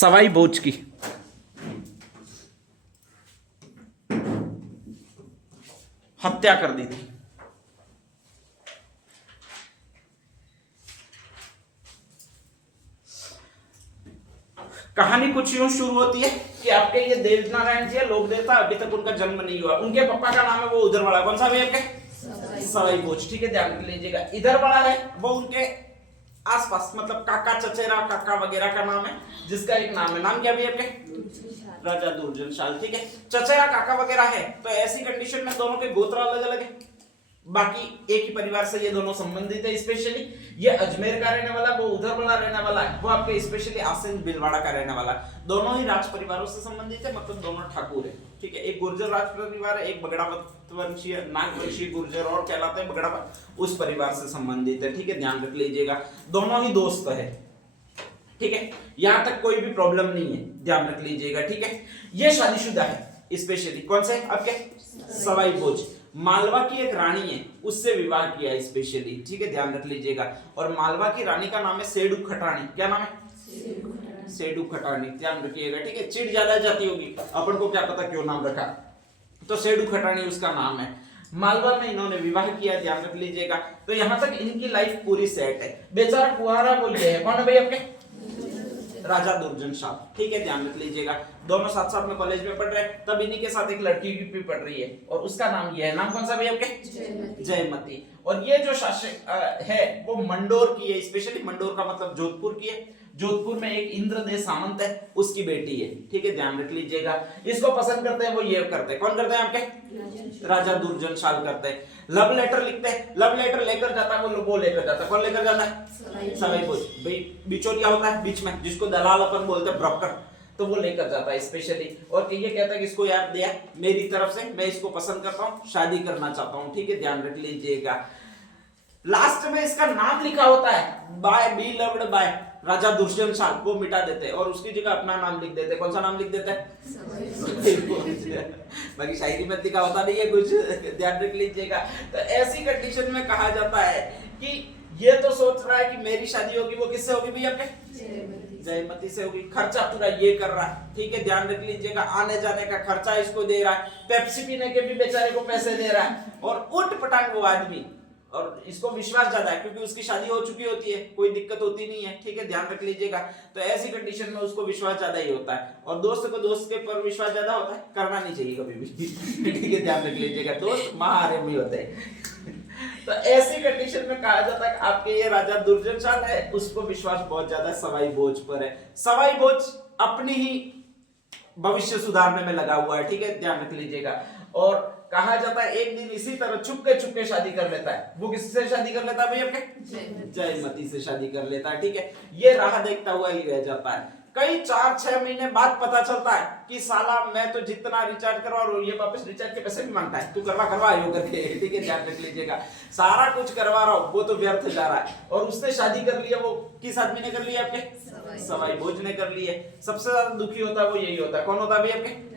सवाई भोज की हत्या कर दी थी। कहानी कुछ यूं शुरू होती है कि आपके ये देव नारायण जी लोक देवता, अभी तक उनका जन्म नहीं हुआ। उनके पापा का नाम है वो उधर वाला, कौन सा भाई आपके? सवाई भोज। ठीक है, ध्यान रख लीजिएगा। इधर वाला है वो उनके आसपास, मतलब काका चचेरा काका वगैरह का नाम है, जिसका एक नाम है। नाम क्या भी आपके? राजा दुर्जनशाल। ठीक है, चचेरा काका वगैरह है, तो ऐसी कंडीशन में दोनों के गोत्र अलग अलग है, बाकी एक ही परिवार से ये दोनों संबंधित है। स्पेशली ये अजमेर का रहने वाला, वो उधर वाला रहने वाला है, वो आपके स्पेशली आसिन भीलवाड़ा का रहने वाला। दोनों ही राज परिवारों से संबंधित है, मतलब दोनों ठाकुर है। ठीक है, एक गुर्जर राज परिवार है, एक बगड़ावत वंशीय नागवंशीय गुर्जर और कहलाते हैं बगड़ावत, उस परिवार से संबंधित है। ठीक है, ध्यान रख लीजिएगा। दोनों ही दोस्त है। ठीक है, यहां तक कोई भी प्रॉब्लम नहीं है, ध्यान रख लीजिएगा। ठीक है, ये शादीशुदा है। स्पेशली कौन से आपके? सवाई भोज। मालवा की एक रानी है, उससे विवाह किया है स्पेशली। ठीक है, ध्यान रख लीजिएगा। और मालवा की रानी का नाम है सेडू खटानी। क्या नाम है? सेडू खटानी। ध्यान रखिएगा। ठीक है, चिढ़ ज्यादा जाती होगी, अपन को क्या पता क्यों नाम रखा, तो सेडू खटानी उसका नाम है। मालवा में इन्होंने विवाह किया, ध्यान रख लीजिएगा। तो यहां तक इनकी लाइफ पूरी सेट है। बेचारा कुआरा बोलिए है, कौन है भाई आपके? राजा दुर्जनशाल। ठीक है, ध्यान रख लीजिएगा। दोनों साथ साथ में कॉलेज में पढ़ रहे हैं, तब इन्हीं के साथ एक लड़की भी पढ़ रही है, और उसका नाम ये है। नाम कौन सा भाई आपके? जयमती। और ये जो शासक है वो मंडोर की है, स्पेशली मंडोर का मतलब जोधपुर की है। जोधपुर में एक इंद्रदेव सामंत है, उसकी बेटी है। ठीक है, ध्यान रख लीजिएगा। इसको पसंद करते हैं, वो ये करते हैं। कौन करते हैं आपके? राजा दुर्जनशाल करते हैं। लव लेटर लिखते हैं, लव लेटर लेकर जाता है वो लेकर जाता है। कौन लेकर जाता है? सवाई भोज। भाई बिचौलिया होता है बीच में, जिसको दलाल अपन बोलते हैं, ब्रोकर, तो वो लेकर जाता है स्पेशली। और ये कहता है कि इसको यार दिया मेरी तरफ से, मैं इसको पसंद करता हूँ, शादी करना चाहता हूँ। ठीक है, ध्यान रख लीजिएगा। लास्ट में इसका नाम लिखा होता है, बाय बी लव्ड बाय राजा दुर्जनशाल, वो मिटा देते हैं और उसकी जगह अपना नाम लिख देते हैं। कौन सा नाम लिख देते हैं? बाकी शायरी में लिखा होता नहीं है कुछ, ध्यान रख लीजिएगा। तो ऐसी कंडीशन में कहा जाता है कि ये तो सोच रहा है कि मेरी शादी होगी, वो किससे होगी भैया आपके? जयमती से होगी। खर्चा पूरा ये कर रहा है। ठीक है, ध्यान रख लीजिएगा। आने जाने का खर्चा इसको दे रहा है, पेप्सी पीने के भी बेचारे को पैसे दे रहा है, और उठ पटांग वो आदमी। और इसको विश्वास ज्यादा है क्योंकि उसकी शादी हो चुकी होती है, कोई दिक्कत होती नहीं है। ठीक है, ध्यान रख लीजिएगा। तो ऐसी कंडीशन में उसको विश्वास ज्यादा ही होता है, और दोस्त को दोस्त के पर विश्वास ज्यादा होता है, करना नहीं चाहिए कभी भी। ठीक है, ध्यान रख लीजिएगा। दोस्त महाआर्य भी होते हैं। तो ऐसी कंडीशन में कहा जाता है कि आपके ये राजा दुर्जनशाल है, उसको विश्वास बहुत ज्यादा सवाई भोज पर है। सवाई भोज अपनी ही भविष्य सुधारने में लगा हुआ है। ठीक है, ध्यान रख लीजिएगा। और कहा जाता है एक दिन इसी तरह छुपके शादी कर लेता है। वो किससे शादी कर लेता है भाई आपके? जयमती से शादी कर लेता है। ठीक है, ये राह देखता हुआ ही रह जाता है। कई 4-6 महीने बाद पता चलता है कि साला मैं तो जितना रिचार्ज करवा रहा हूं, ये वापस रिचार्ज के पैसे भी मांगता है, तू करवा यो करके। ठीक है, ध्यान रख लीजिएगा। सारा कुछ करवा रहा हूं, वो तो व्यर्थ जा रहा है। और उसने शादी कर लिया, वो किस आदमी ने कर लिया आपके? सवाई भोज ने कर लिए। सबसे ज्यादा दुखी होता है वो यही होता है। कौन होता है भाई आपके?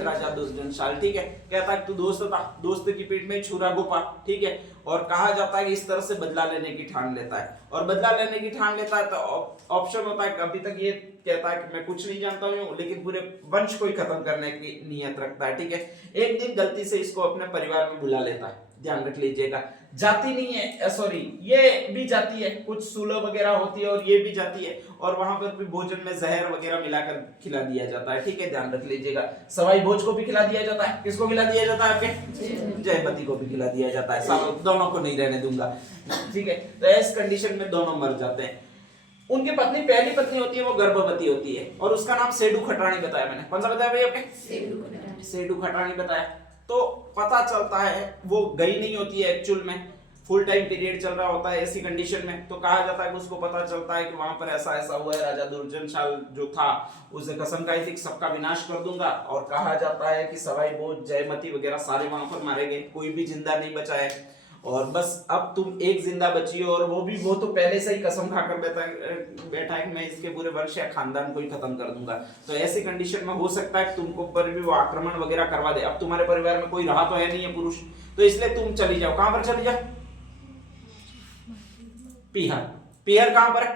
राजा दुर्जनशाल। ठीक है, कहता है तू दोस्त था, दोस्त की पीठ में छुरा गोपा। ठीक है, और कहा जाता है कि इस तरह से बदला लेने की ठान लेता है। और बदला लेने की ठान लेता है तो ऑप्शन होता है, अभी तक ये कहता है कि मैं कुछ नहीं जानता हूँ, लेकिन पूरे वंश को ही खत्म करने की नियत रखता है। ठीक है, एक दिन गलती से इसको अपने परिवार में बुला लेता है। ध्यान रख लीजिएगा। जाति नहीं है, सॉरी, ये भी जाती है, कुछ सूलो वगैरह होती है, और ये भी जाती है, और वहां पर भी भोजन में जहर वगैरह मिलाकर खिला दिया जाता है। ठीक है, ध्यान रख लीजिएगा। सवाई भोज को भी खिला दिया जाता है। किसको खिला दिया जाता है आपके? जयमती को भी खिला दिया जाता है। दोनों को नहीं रहने दूंगा। ठीक है, तो इस कंडीशन में दोनों मर जाते हैं। उनकी पत्नी, पहली पत्नी होती है, वो गर्भवती होती है, और उसका नाम सेडू खटानी बताया मैंने। कौन सा बताया भाई आपके? सेडू खटानी बताया। तो पता चलता है वो गई नहीं होती है एक्चुअल में, फुल टाइम पीरियड चल रहा होता है ऐसी कंडीशन में। तो कहा जाता है कि उसको पता चलता है कि वहां पर ऐसा ऐसा हुआ है, राजा दुर्जनशाल जो था उसे कसम खाई थी सबका विनाश कर दूंगा। और कहा जाता है कि सवाई भोज, जयमती वगैरह सारे वहां पर मारे गए, कोई भी जिंदा नहीं बचा है। और बस अब तुम एक जिंदा बची हो, और वो तो पहले से ही कसम खाकर बैठा है कि मैं इसके पूरे वंश या खानदान को ही खत्म कर दूंगा। तो ऐसी कंडीशन में हो सकता है कि तुमको पर भी वो आक्रमण वगैरह करवा दे। अब तुम्हारे परिवार में कोई रहा तो है नहीं है पुरुष, तो इसलिए तुम चली जाओ। कहां पर चली जाओ? पीहर। पीहर कहां पर है?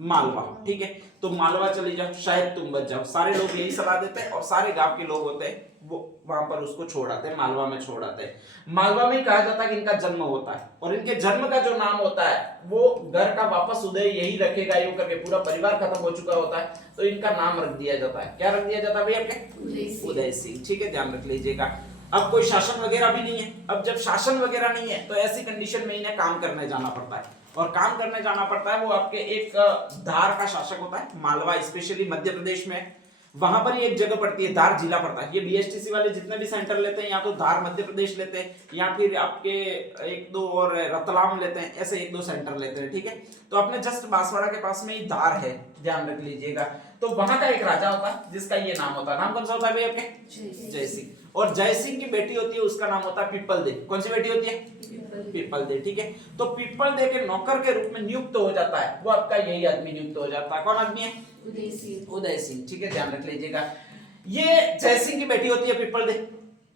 मालवा, ठीक है। तो मालवा चली जाओ, शायद तुम बच जाओ। सारे लोग यही सलाह देते हैं और सारे गांव के लोग होते हैं वो वहां पर उसको छोड़ आते हैं, मालवा में छोड़ आते हैं। मालवा में कहा जाता है कि इनका जन्म होता है और इनके जन्म का जो नाम होता है वो घर का वापस उदय यही रखेगा, यूं करके पूरा परिवार खत्म हो चुका होता है तो इनका नाम रख दिया जाता है। क्या रख दिया जाता है भैया आपके? उदय सिंह, ठीक है, ध्यान रख लीजिएगा। अब कोई शासन वगैरह भी नहीं है। अब जब शासन वगैरह नहीं है तो ऐसी कंडीशन में इन्हें काम करने जाना पड़ता है और काम करने जाना पड़ता है वो आपके एक धार का शासक होता है, मालवा स्पेशली मध्य प्रदेश में, वहां पर एक जगह पड़ती है, धार जिला पड़ता है। ये बीएसटीसी वाले जितने भी सेंटर लेते हैं या तो धार मध्य प्रदेश लेते हैं या फिर आपके एक दो और रतलाम लेते हैं, ऐसे एक दो सेंटर लेते हैं, ठीक है। तो अपने जस्ट बांसवाड़ा के पास में ही धार है, ध्यान रख लीजिएगा। तो वहां का एक राजा होता है जिसका ये नाम होता है, नाम कौन सा होता है भैया आपके? जय सिंह। और जय सिंह की बेटी होती है, उसका नाम होता है पीपल दे। कौन सी बेटी होती है? पीपल दे, ठीक है। तो पीपल दे के नौकर के रूप में नियुक्त हो जाता है वो आपका यही आदमी नियुक्त हो जाता है। कौन आदमी है? उदय सिंह, ठीक है, ध्यान रख लीजिएगा। ये जय सिंह की बेटी होती है पीपल दे।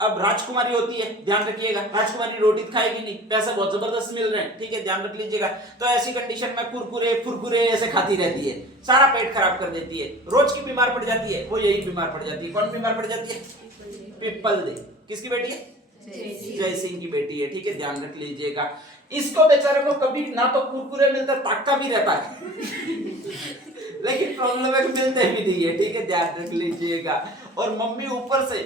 अब राजकुमारी होती है, ध्यान रखिएगा, राजकुमारी रोटी खाएगी नहीं, पैसे बहुत जबरदस्त मिल रहे हैं, ठीक है, ध्यान रख लीजिएगा। तो ऐसी कंडीशन में कुरकुरे फुरकुरे ऐसे खाती रहती है, सारा पेट खराब कर देती है, रोज की बीमार पड़ जाती है, वो यही बीमार पड़ जाती है। कौन बीमार पड़ जाती है? People they. किसकी बेटी है? जय सिंह की बेटी है, ठीक है, ध्यान रख लीजिएगा। इसको बेचारे को कभी ना तो कुरकुरे मिलता, ताकता भी रहता है लेकिन प्रॉब्लम है कि मिलते भी नहीं है, ठीक है, ध्यान रख लीजिएगा। और मम्मी ऊपर से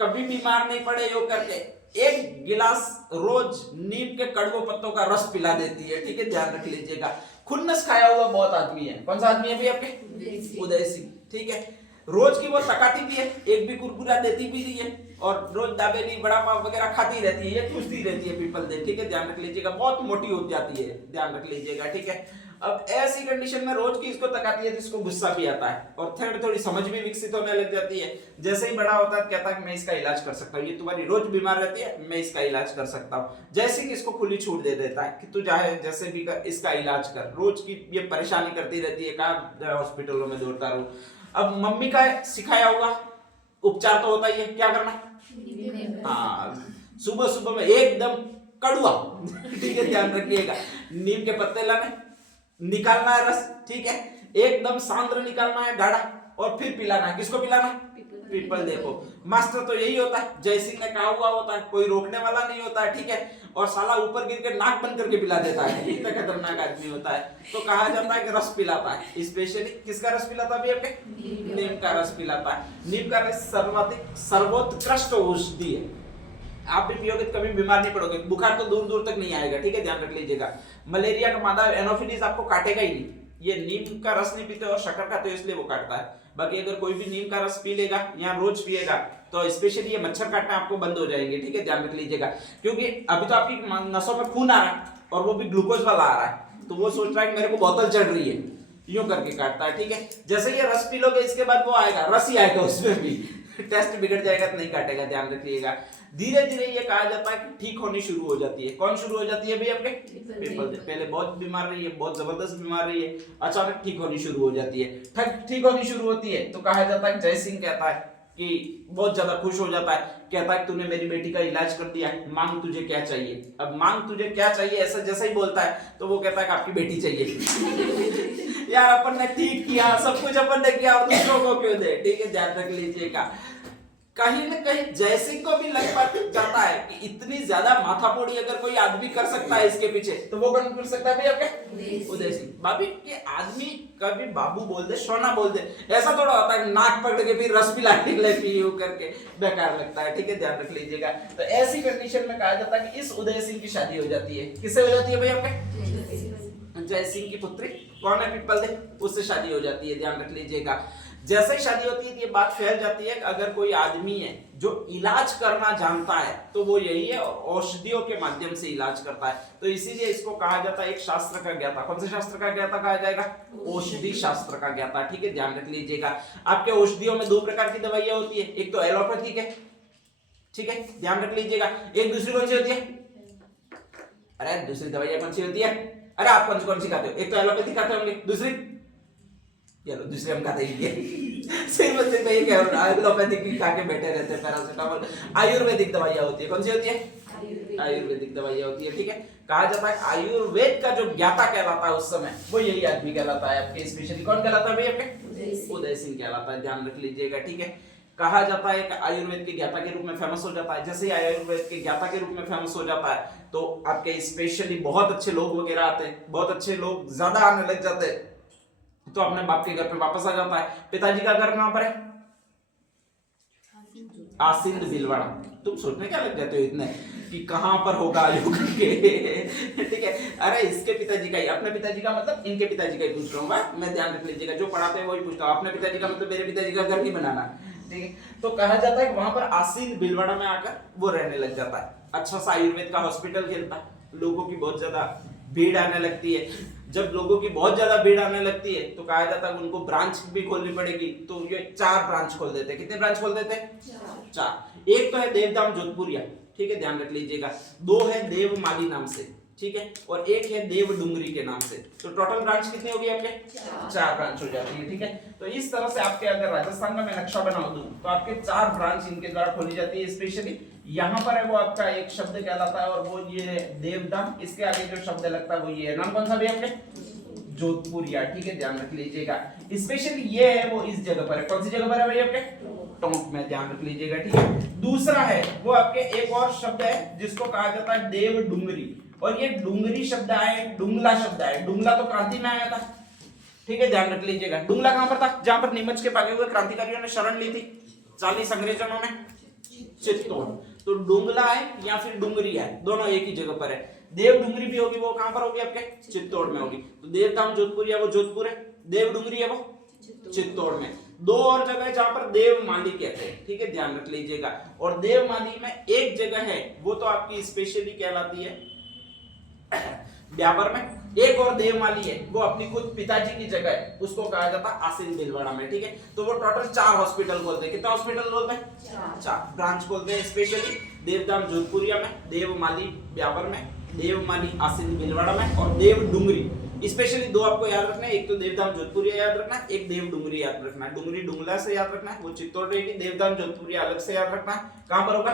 कभी बीमार नहीं पड़े यो करके एक गिलास रोज नीम के कड़वों पत्तों का रस पिला देती है, ठीक है, ध्यान रख लीजिएगा। खुन्नस खाया हुआ बहुत आदमी है। कौन सा आदमी है भी आपके? उदय सिंह, ठीक है। रोज की वो तकाती भी है, एक भी कुरकुरा देती भी नहीं है और रोज दाबेली बड़ा पाव वगैरह खाती रहती है, ये चूसती रहती है पीपल दे, ठीक है, ध्यान रख लीजिएगा। बहुत मोटी हो जाती है, ध्यान रख लीजिएगा, ठीक है। अब ऐसी कंडीशन में रोज की इसको तकाती है तो इसको गुस्सा भी आता है और थोड़ी समझ भी विकसित होने लग जाती है। जैसे ही बड़ा होता है कहता है कि मैं इसका इलाज कर सकता हूँ, ये तुम्हारी रोज बीमार रहती है, मैं इसका इलाज कर सकता हूँ। जैसे कि इसको खुली छूट दे देता है कि तू चाहे जैसे भी कर, इसका इलाज कर, रोज की ये परेशानी करती रहती है, कहाँ हॉस्पिटलों में दौड़ता रहूं। अब मम्मी का सिखाया हुआ उपचार तो होता ही है, क्या करना? हाँ, सुबह सुबह में एकदम कड़वा ठीक है, ध्यान रखिएगा, नीम के पत्ते लाने, निकालना है रस, ठीक है, एकदम सांद्र निकालना है गाढ़ा और फिर पिलाना है। किसको पिलाना? पीपल देखो। मास्टर तो यही होता है, जय सिंह ने कहा हुआ होता है, कोई रोकने वाला नहीं होता है, ठीक है। और साला ऊपर गिर के नाक बंद करके पिला देता है, इतना खतरनाक आदमी होता है। तो कहा जाता है कि रस पिलाता है, स्पेशली किसका रस पिलाता है आपके? नीम का रस पिलाता है। नीम का रस सर्वोत्कृष्ट औषधि है, आप भी पियोगे तो कभी बीमार नहीं पड़ोगे, बुखार तो दूर दूर तक नहीं आएगा, ठीक है, ध्यान रख लीजिएगा। मलेरिया का मादा एनोफिलीज आपको काटेगा ही नहीं, ये नीम का रस नहीं पीते और शक्कर खाते हो इसलिए वो काटता है। बाकी अगर कोई भी नीम का रस पी लेगा या रोज पिएगा तो स्पेशली ये मच्छर काटना आपको बंद हो जाएंगे, ठीक है, ध्यान रख लीजिएगा। क्योंकि अभी तो आपकी नसों में खून आ रहा है और वो भी ग्लूकोज वाला आ रहा है, तो वो सोच रहा है कि मेरे को बोतल चढ़ रही है, यूं करके काटता है, ठीक है। जैसे ये रस पी लोगे इसके बाद वो आएगा, रस ही आएगा उसमें भी टेस्ट बिगड़ जाएगा तो नहीं काटेगा, ध्यान रखिएगा। धीरे धीरे ये कहा जाता है कि ठीक होनी शुरू हो जाती है। कौन शुरू हो जाती है भाई आपके? People they. पहले बहुत बीमार रही है, बहुत जबरदस्त बीमार रही है, अचानक ठीक होनी शुरू हो जाती है। ठीक होनी शुरू होती है तो कहा जाता है, जय सिंह कहता है कि बहुत ज्यादा खुश हो जाता है, कहता है कि तूने मेरी बेटी का इलाज कर दिया, मांग तुझे क्या चाहिए। अब मांग तुझे क्या चाहिए ऐसा जैसा ही बोलता है तो वो कहता है कि आपकी बेटी चाहिए यार अपन ने ठीक किया, सब कुछ अपन ने किया और दूसरों को क्यों दे, ठीक है, ध्यान रख लीजिएगा। कहीं न कहीं जय सिंह को भी लग जाता है कि इतनी ज्यादा माथापोड़ी अगर कोई आदमी कर सकता है इसके पीछे तो वो कौन कर सकता है भाई आपके? उदय सिंह। भाभी ये आदमी कभी बाबू बोल दे, सोना बोल दे, ऐसा थोड़ा होता है नाक पकड़ के फिर रस पिलाने के लिए पीयू करके बेकार लगता है, ठीक है, ध्यान रख लीजिएगा। तो ऐसी कंडीशन में कहा जाता है कि इस उदय सिंह की शादी हो जाती है। किससे हो जाती है भाई आपके? जय सिंह की पुत्री कौन है? पीपल दे, उससे शादी हो जाती है, ध्यान रख लीजिएगा। जैसे ही शादी होती है ये बात फैल जाती है कि अगर कोई आदमी है जो इलाज करना जानता है तो वो यही है, औषधियों के माध्यम से इलाज करता है। तो इसीलिए इसको कहा जाता है एक शास्त्र का ज्ञाता। कौन से शास्त्र का ज्ञाता कहा जाएगा? औषधि शास्त्र का ज्ञाता, ठीक है, ध्यान रख लीजिएगा। आपके औषधियों में दो प्रकार की दवाइयां होती है, एक तो एलोपैथिक है, ठीक है, ध्यान रख लीजिएगा। एक दूसरी कौन सी होती है? अरे दूसरी दवाइयां कौन सी होती है? अरे आप कौन सी खाते हो? एक तो एलोपैथिक खाते होंगे, दूसरी चलो दूसरे हम खाते ही सिर्फ एलोपैथिक खा के बैठे रहते हैं, पैरासिटामोल। आयुर्वेदिक दवाइयां होती है, कौन सी होती है? आयुर्वेदिक दवाइयाँ होती है, ठीक है। कहा जाता है आयुर्वेद का जो ज्ञाता कहलाता है उस समय वो यही आदमी कहलाता है आपके, स्पेशली कौन कहलाता है भाई आपके, उदय सिंह कहलाता है, ध्यान रख लीजिएगा, ठीक है। कहा जाता है कि आयुर्वेद के ज्ञाता के रूप में फेमस हो जाता है। जैसे ही आयुर्वेद के ज्ञाता के रूप में फेमस हो जाता है तो आपके स्पेशली बहुत अच्छे लोग वगैरह आते हैं, बहुत अच्छे लोग ज्यादा आने लग जाते हैं, तो अपने बाप के घर पे वापस आ जाता है। पिताजी का घर कहां पर है, आसिंद भीलवाड़ा। तुम सोचने क्या लग जाते हो इतने कि कहां पर होगा आयोग के ठीक है। अरे इसके पिताजी का ही, अपने पिताजी का मतलब इनके पिताजी का ही पूछ रहा हूँ मैं, ध्यान रख लीजिएगा, जो पढ़ाते हैं वही पूछता हूँ। अपने पिताजी का मतलब मेरे पिताजी का घर नहीं बनाना, ठीक है। तो कहा जाता है कि वहां पर आसिंद भीलवाड़ा में आकर वो रहने लग जाता है। अच्छा सा आयुर्वेद का हॉस्पिटल खेलता है, लोगों की बहुत ज्यादा भीड़ आने लगती है। जब लोगों की बहुत ज्यादा भीड़ आने लगती है तो कहा जाता है उनको ब्रांच भी खोलनी पड़ेगी, तो ये 4 ब्रांच खोल देते हैं। कितने ब्रांच खोल देते हैं, 4। एक तो है देवधाम जोधपुरिया, ठीक है, ध्यान रख लीजिएगा। 2 है देवमाली नाम से, ठीक है, और एक है देव डुंगरी के नाम से। तो टोटल ब्रांच कितनी होगी आपके, 4 ब्रांच हो जाती है, ठीक है। तो इस तरह से आपके अगर राजस्थान का मैं नक्शा बना दूं तो आपके 4 ब्रांच इनके द्वारा खोली जाती है। स्पेशली यहाँ पर है वो आपका एक शब्द कहलाता है और वो ये है देवधाम। इसके आगे जो शब्द लगता है वो ये है, नाम कौन सा भी आपके, जोधपुरिया, ठीक है, ध्यान रख लीजिएगा। स्पेशली ये है वो इस जगह पर है, कौन सी जगह पर है भाई आपके, टोंक में, ध्यान रख लीजिएगा, ठीक है। दूसरा है वो आपके एक और शब्द है जिसको कहा जाता है देव डुंगरी, और ये डुंगरी शब्द आए, डुंगला शब्द आए। डुंगला तो क्रांति में आया था, ठीक है, ध्यान रख लीजिएगा। डुंगला कहां पर था, जहां पर नीमच के भागे हुए क्रांतिकारियों ने शरण ली थी 40 अंग्रेजों ने, चित्तौड़। तो डुंगला है या फिर डुंगरी है, दोनों एक ही जगह पर है। देव डुंगरी भी होगी, वो कहां पर होगी आपके, चित्तौड़ में होगी। तो देवधाम जोधपुरिया वो जोधपुर है, देव डुंगरी है वो चित्तौड़ में। 2 और जगह है जहां पर देवमाली कहते हैं, ठीक है, ध्यान रख लीजिएगा। और देवमाली में एक जगह है वो तो आपकी स्पेशली कहलाती है ब्यावर में। एक और देवमाली है वो अपनी खुद पिताजी की जगह है, उसको कहा जाता है आसिंद भीलवाड़ा में, ठीक है। तो वो टोटल 4 हॉस्पिटल खोलते हैं। कितना हॉस्पिटल खोलते हैं, 4 ब्रांच खोलते हैं। स्पेशली देवधाम जोधपुरिया में, देवमाली ब्यावर में, देवमाली आसिंद भीलवाड़ा में और देव डुंगरी। स्पेशली 2 आपको याद रखना है, एक तो देवधाम जोधपुरिया याद रखना है, एक देव डुंगरी याद रखना है। डुंगरी डुंगला से याद रखना है, वो चित्तौड़ रहेगी। देवधाम जोधपुरिया अलग से याद रखना है, कहां पर होगा,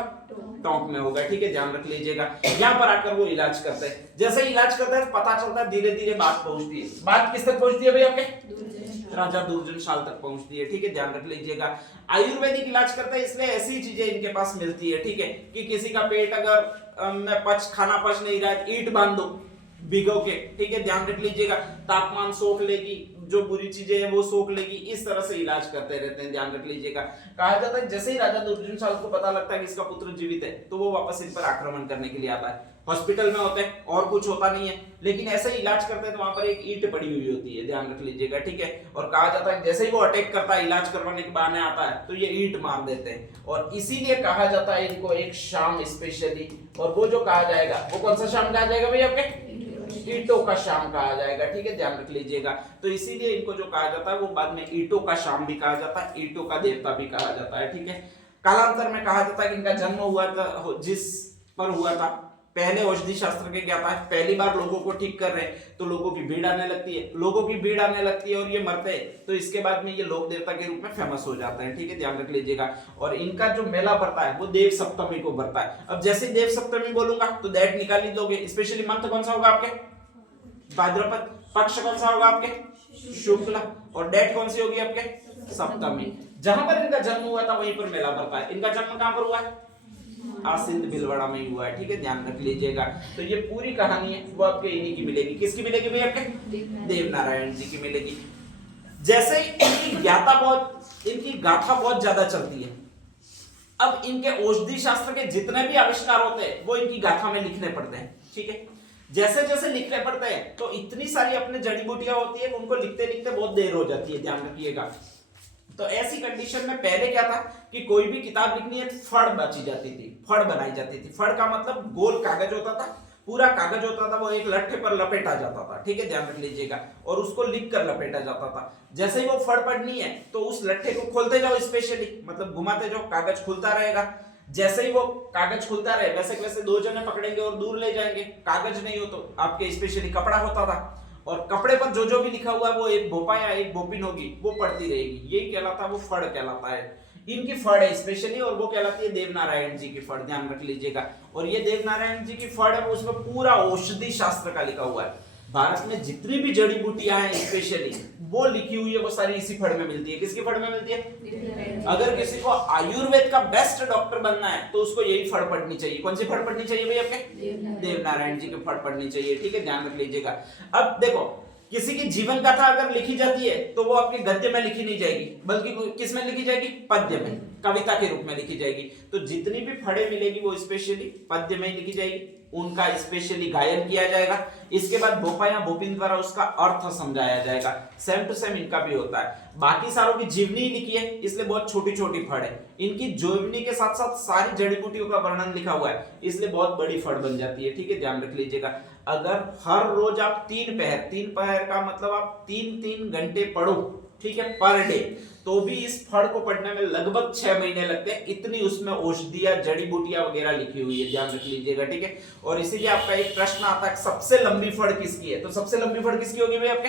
टोंक में होगा, ठीक है, ध्यान रख लीजिएगा। यहाँ पर आकर वो इलाज करते हैं। जैसे इलाज करते हैं पता चलता है धीरे धीरे बात पहुंचती है। बात किस तक पहुंचती है भाई आपके, राजा दुर्जनशाल तक पहुंचती है, ठीक है, ध्यान रख लीजिएगा। आयुर्वेदिक इलाज करते हैं इसलिए ऐसी चीजें इनके पास मिलती है, ठीक है, कि किसी का पेट अगर में खाना पच नहीं रहा है, ईंट बांध दो भिगो के, ठीक है, ध्यान रख लीजिएगा। तापमान सोख लेगी, जो बुरी चीजें हैं वो सोख लेगी, इस तरह से इलाज करते रहते हैं, ध्यान रख लीजिएगा। कहा जाता है जैसे ही राजा दुर्जनशाल को पता लगता है कि इसका पुत्र जीवित है तो वो वापस इन पर आक्रमण करने के लिए आता है। हॉस्पिटल में होते हैं और कुछ होता नहीं है, लेकिन ऐसे ही इलाज करते हैं तो वहां पर एक ईंट पड़ी हुई होती है, ध्यान रख लीजिएगा, ठीक है। और कहा जाता है जैसे ही वो अटैक करता है, इलाज करवाने के बहाने आता है तो ये ईंट मार देते हैं, और इसीलिए कहा जाता है इनको एक शाम स्पेशली। और वो जो कहा जाएगा वो कौन सा शाम कहा जाएगा भाई आपके, ईंटों का शाम कहा जाएगा, ठीक है, ध्यान रख लीजिएगा। तो इसीलिए इनको जो कहा जाता है वो बाद में ईंटों का शाम भी कहा जाता है, ईंटों का देवता भी कहा जाता है, ठीक है। कालांतर में कहा जाता है कि इनका जन्म हुआ था जिस पर हुआ था, पहले औषधि शास्त्र के ज्ञाता है, पहली बार लोगों को ठीक कर रहे हैं तो लोगों की भीड़ आने लगती है, लोगों की भीड़ आने लगती है और ये मरते हैं, तो इसके बाद में ये लोक देवता के रूप में फेमस हो जाते हैं, ठीक है, ध्यान रख लीजिएगा। और इनका जो मेला पड़ता है वो देव सप्तमी को पड़ता है। अब जैसे देव सप्तमी बोलूंगा तो दैट निकाल ही दोगे। स्पेशली मंथ कौन सा होगा आपके, भाद्रपद। पक्ष कौन सा होगा आपके, शुक्ल। और डेट कौन सी होगी आपके, सप्तमी। जहां पर इनका जन्म हुआ था वहीं पर मेला पड़ता है। इनका जन्म कहां पर हुआ है, आसिंद भीलवाड़ा में ही हुआ है, ठीक है, ध्यान रख लीजिएगा। तो ये पूरी कहानी है वो आपके इन्हीं की मिलेगी। किसकी मिलेगी भाई आपके, देवनारायण जी की मिलेगी। जैसे इनकी गाथा बहुत ज्यादा चलती है। अब इनके औषधि शास्त्र के जितने भी आविष्कार होते हैं वो इनकी गाथा में लिखने पड़ते हैं, ठीक है। जैसे जैसे लिखने पड़ते हैं तो इतनी सारी अपने जड़ी बूटियां होती है उनको लिखते लिखते बहुत देर हो जाती है, ध्यान रखिएगा। तो ऐसी कंडीशन में पहले क्या था कि कोई भी किताब लिखनी है फड़ बची जाती थी, फड़ बनाई जाती थी। फड़ का मतलब गोल कागज होता था, पूरा कागज होता था, वो एक लट्ठे पर लपेटा जाता था, ठीक है, ध्यान रख लीजिएगा, और उसको लिख कर लपेटा जाता था। जैसे ही वो फड़ पड़नी है तो उस लट्ठे को खोलते जाओ, स्पेशली मतलब घुमाते जाओ, कागज खुलता रहेगा। जैसे ही वो कागज खुलता रहे वैसे वैसे 2 जने पकड़ेंगे और दूर ले जाएंगे। कागज नहीं हो तो आपके स्पेशली कपड़ा होता था, और कपड़े पर जो जो भी लिखा हुआ है वो एक भोपा या एक बोपिन होगी, वो पढ़ती रहेगी, यही कहलाता है, वो फड़ कहलाता है। इनकी फड़ है स्पेशली, और वो कहलाती है देवनारायण जी की फड़, ध्यान रख लीजिएगा। और ये देवनारायण जी की फड़ है, उसमें पूरा औषधि शास्त्र का लिखा हुआ है। भारत में जितनी भी जड़ी बूटियां हैं स्पेशली वो लिखी हुई है, वो सारी इसी फड़ में मिलती है। किसकी फड़ में मिलती है? अगर किसी को आयुर्वेद का बेस्ट डॉक्टर बनना है तो उसको यही फड़ पढ़नी चाहिए। कौन सी फड़ पढ़नी चाहिए भाई? आपके देवनारायण जी की फड़ पढ़नी चाहिए, ठीक है, ध्यान रख लीजिएगा। अब देखो, किसी की जीवन कथा अगर लिखी जाती है तो वो आपके गद्य में लिखी नहीं जाएगी, बल्कि किस में लिखी जाएगी? पद्य में, कविता के रूप में लिखी जाएगी। तो जितनी भी फड़े मिलेगी वो स्पेशली पद्य में ही लिखी जाएगी, उनका स्पेशली गायन किया जाएगा। इसके बाद भोपा या भोपिन द्वारा उसका अर्थ समझाया जाएगा। सेम टू सेम इनका भी होता है। बाकी सारों की जीवनी लिखी है, इसलिए बहुत छोटी छोटी फड़ है। इनकी जीवनी के साथ साथ सारी जड़ी बूटियों का वर्णन लिखा हुआ है, इसलिए बहुत बड़ी फड़ बन जाती है, ठीक है, ध्यान रख लीजिएगा। अगर हर रोज आप 3 पहर का मतलब आप 3-3 घंटे पढ़ो, ठीक है, पर डे, तो भी इस फड़ को पढ़ने में लगभग 6 महीने लगते हैं। इतनी उसमें औषधियां, जड़ी बूटियां वगैरह लिखी हुई है, ध्यान रख लीजिएगा, ठीक है। और इसीलिए आपका एक प्रश्न आता है सबसे लंबी फड़ किसकी है? तो सबसे लंबी फड़ किसकी होगी भाई? आपके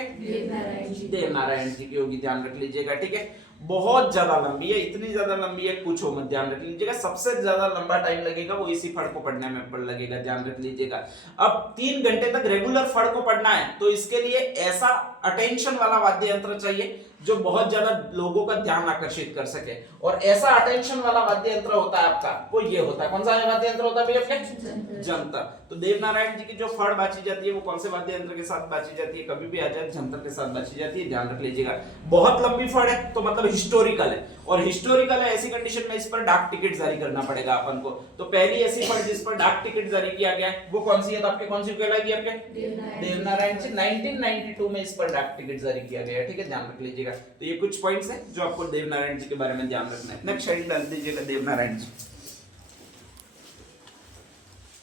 देवनारायण जी की होगी, ध्यान रख लीजिएगा, ठीक है। बहुत ज्यादा लंबी है, इतनी ज्यादा लंबी है पूछो मत, ध्यान रख लीजिएगा। सबसे ज्यादा लंबा टाइम लगेगा वो इसी फड़ को पढ़ने में लगेगा, ध्यान रख लीजिएगा। अब 3 घंटे तक रेगुलर फड़ को पढ़ना है तो इसके लिए ऐसा अटेंशन वाला वाद्य यंत्र चाहिए जो बहुत ज्यादा लोगों का ध्यान आकर्षित कर सके। और ऐसा अटेंशन वाला वाद्य यंत्र होता है आपका, वो ये होता है। कौन सा वाद्य यंत्र होता है भैया? जंतर। तो देवनारायण जी की जो फड़ बाची जाती है वो कौन से वाद्य यंत्र के साथ बाची जाती है? कभी भी आ जाए, जंतर के साथ बाची जाती है, ध्यान रख लीजिएगा। बहुत लंबी फड़ है तो मतलब हिस्टोरिकल है, और हिस्टोरिकल है ऐसी कंडीशन में इस पर डाक टिकट जारी करना पड़ेगा अपन को। तो पहली ऐसी फड़ जिस पर डाक टिकट जारी किया गया है वो कौन सी है? तो आपके कौन सी कहलाएगी? आपके देवनारायण जी। 1992 में इस पर डाक टिकट जारी किया गया है, ठीक है, ध्यान रख लीजिएगा। तो ये कुछ पॉइंट्स हैं जो आपको देवनारायण जी के बारे में ध्यान रखना है। नेक्स्ट स्लाइड डाल दीजिएगा देवनारायण जी।